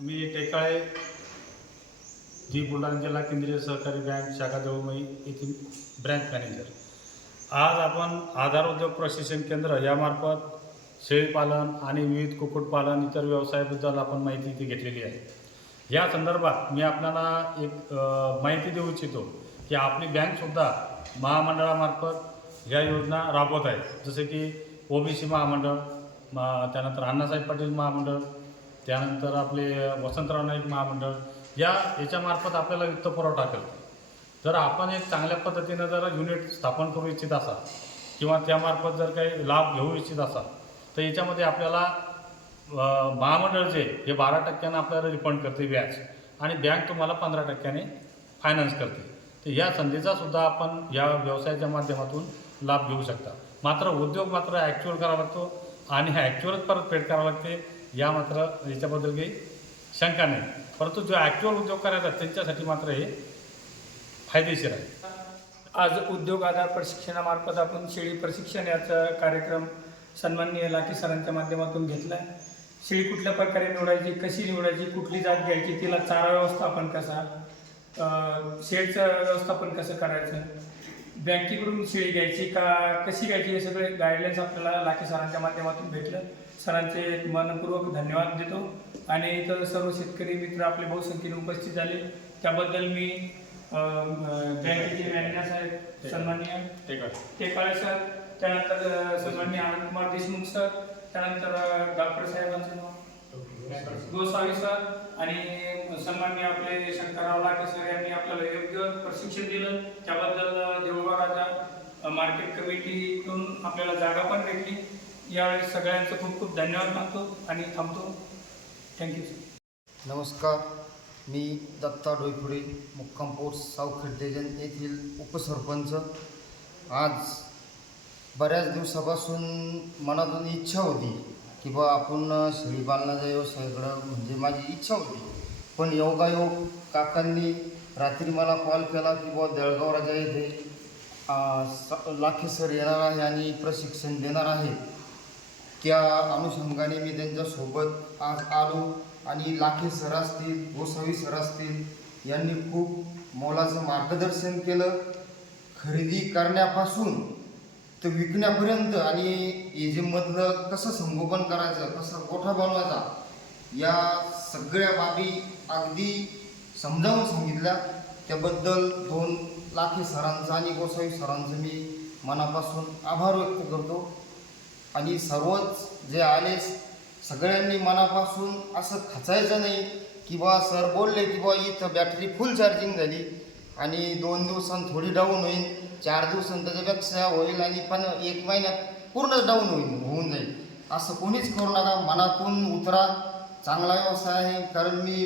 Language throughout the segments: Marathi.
मी टेकाळे जी बुलढाणा जिल्हा केंद्रीय सहकारी बँक शाखा जवळमई येथील ब्रँच मॅनेजर. आज आपण आधार उद्योग प्रशिक्षण केंद्र यामार्फत शेळीपालन आणि विविध कुक्कुटपालन इतर व्यवसायाबद्दल आपण माहिती इथे घेतलेली आहे. या संदर्भात मी आपल्याला एक माहिती देऊ इच्छितो की आपली बँकसुद्धा महामंडळामार्फत ह्या योजना राबवत आहे. जसे की OBC महामंडळ, त्यानंतर अण्णासाहेब पाटील महामंडळ, त्यानंतर आपले वसंतराव नाईक महामंडळ याच्यामार्फत आपल्याला वित्तपुरवठा करते. जर आपण एक चांगल्या पद्धतीनं जर युनिट स्थापन करू इच्छित असाल किंवा त्यामार्फत जर काही लाभ घेऊ इच्छित असाल तर याच्यामध्ये आपल्याला महामंडळचे हे 12% आपल्याला रिफंड करते व्याज आणि बँक तुम्हाला 15% फायनान्स करते. तर या संधीचासुद्धा आपण या व्यवसायाच्या माध्यमातून लाभ घेऊ शकता. मात्र उद्योग मात्र ॲक्च्युअल करावा लागतो आणि हा ॲक्च्युअलच परतफेड करावं लागते. याच्याबद्दल काही शंका नाही. परंतु जो ॲक्च्युअल उद्योग करायचा त्यांच्यासाठी मात्र हे फायदेशीर आहे. आज उद्योग आधार प्रशिक्षणामार्फत आपण शेळी प्रशिक्षण याचा कार्यक्रम सन्माननीय लाखे सरांच्या माध्यमातून घेतला आहे. शेळी कुठल्या प्रकारे निवडायची, कशी निवडायची, कुठली जात घ्यायची, तिला चारा व्यवस्थापन कसा, शेडचं व्यवस्थापन कसं करायचं, बँकेकडून शेळी घ्यायची का कशी घ्यायची, हे सगळे गाईडलाईन्स आपल्याला लाखे सरांच्या माध्यमातून भेटलं. सरांचे मनपूर्वक धन्यवाद देतो आणि इतर सर्व शेतकरी मित्र आपले बहुसंख्येने उपस्थित झाले त्याबद्दल मी बँकेचे मॅनेजर साहेब सन्माननीय टेकाळे सर, त्यानंतर सन्माननीय आनंदकुमार देशमुख सर, त्यानंतर डॉक्टर साहेबांचं नाव गोसावी सर आणि सन्माननीय आपले शंकरराव लाखे सर यांनी आपल्याला योग्य प्रशिक्षण दिलं. त्याबद्दल देवगाव राजा मार्केट कमिटीतून आपल्याला जागा पण भेटली. यावेळी सगळ्यांचं खूप खूप धन्यवाद मागतो आणि थांबतो. Thank you sir. नमस्कार, मी दत्ता डोईफुडे, मुक्काम पोस्ट सावखेडदेजन येथील उपसरपंच. आज बऱ्याच दिवसापासून मनातून इच्छा होती की बा आपण शेळीपालनाच्या व्यवसायाकडं म्हणजे माझी इच्छा होती. पण योगायोग काकांनी रात्री मला कॉल केला की बा देळगाव राजा येथे लाखे सर येणार आहे आणि प्रशिक्षण देणार आहे. त्या अनुषंगाने मी त्यांच्यासोबत आज आलो आणि लाखे सर असतील, गोसावी सर असतील यांनी खूप मोलाचं मार्गदर्शन केलं. खरेदी करण्यापासून तर विकण्यापर्यंत आणि एजेमधलं कसं संगोपन करायचं, कसं गोठा बनवायचा या सगळ्या बाबी अगदी समजावून सांगितल्या. त्याबद्दल 2 लाखे सरांचं आणि गोसावी सरांचं मी मनापासून आभार व्यक्त करतो. आणि सर्वच जे आले सगळ्यांनी मनापासून असं खचायचं नाही की बा सर बोलले की बा इथं बॅटरी फुल चार्जिंग झाली आणि 2 दिवसांत थोडी डाऊन होईल, 4 दिवसांत त्याच्यापेक्षा होईल आणि 1 महिन्यात पूर्णच डाऊन होऊन जाईल. असं कोणीच करू नका. मनातून उतरा. चांगला व्यवसाय आहे. कारण मी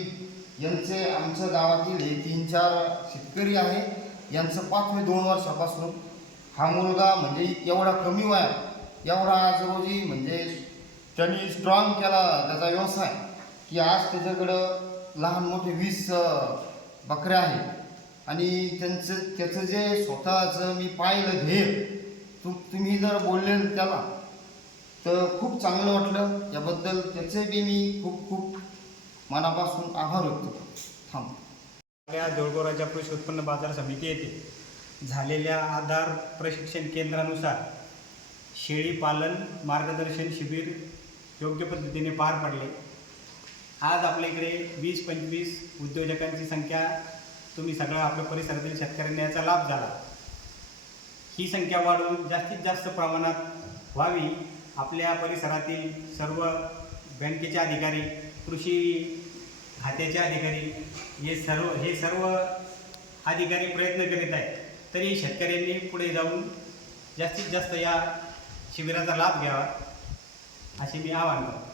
आमच्या गावातील हे 3-4 शेतकरी आहे यांचं पाहतोय 2 वर्षापासून. हा मुलगा म्हणजे एवढा कमी वयात एवढा आज रोजी म्हणजे त्यांनी स्ट्रॉंग केला त्याचा व्यवसाय की आज त्याच्याकडं लहान मोठे 20 बकऱ्या आहेत आणि त्याचं जे स्वतःचं मी पाहिलं ध्येय तुम्ही जर बोलले त्याला तर खूप चांगलं वाटलं. याबद्दल त्याचे बी मी खूप खूप मनापासून आभार व्यक्त करतो. या देऊळगाव राजा कृषी उत्पन्न बाजार समिती येथे झालेल्या आधार प्रशिक्षण केंद्रानुसार शेळी पालन मार्गदर्शन शिबिर योग्य पद्धतीने पार पडले. आज आपल्या इकडे 20-25 उद्योजकांची संख्या तुम्ही सगळ्या आपल्या परिसरातील शेतकऱ्यांना याचा लाभ झाला. ही संख्या वाढवून जास्तीत जास्त प्रमाणात व्हावी. आपल्या परिसरातील सर्व बँकेचे अधिकारी, कृषी खात्याचे अधिकारी हे सर्व अधिकारी प्रयत्न करीत आहेत. तरी शेतकऱ्यांनी पुढे जाऊन जास्तीत जास्त या शिबिराचा लाभ घ्यावा असे मी आवाहन करतो.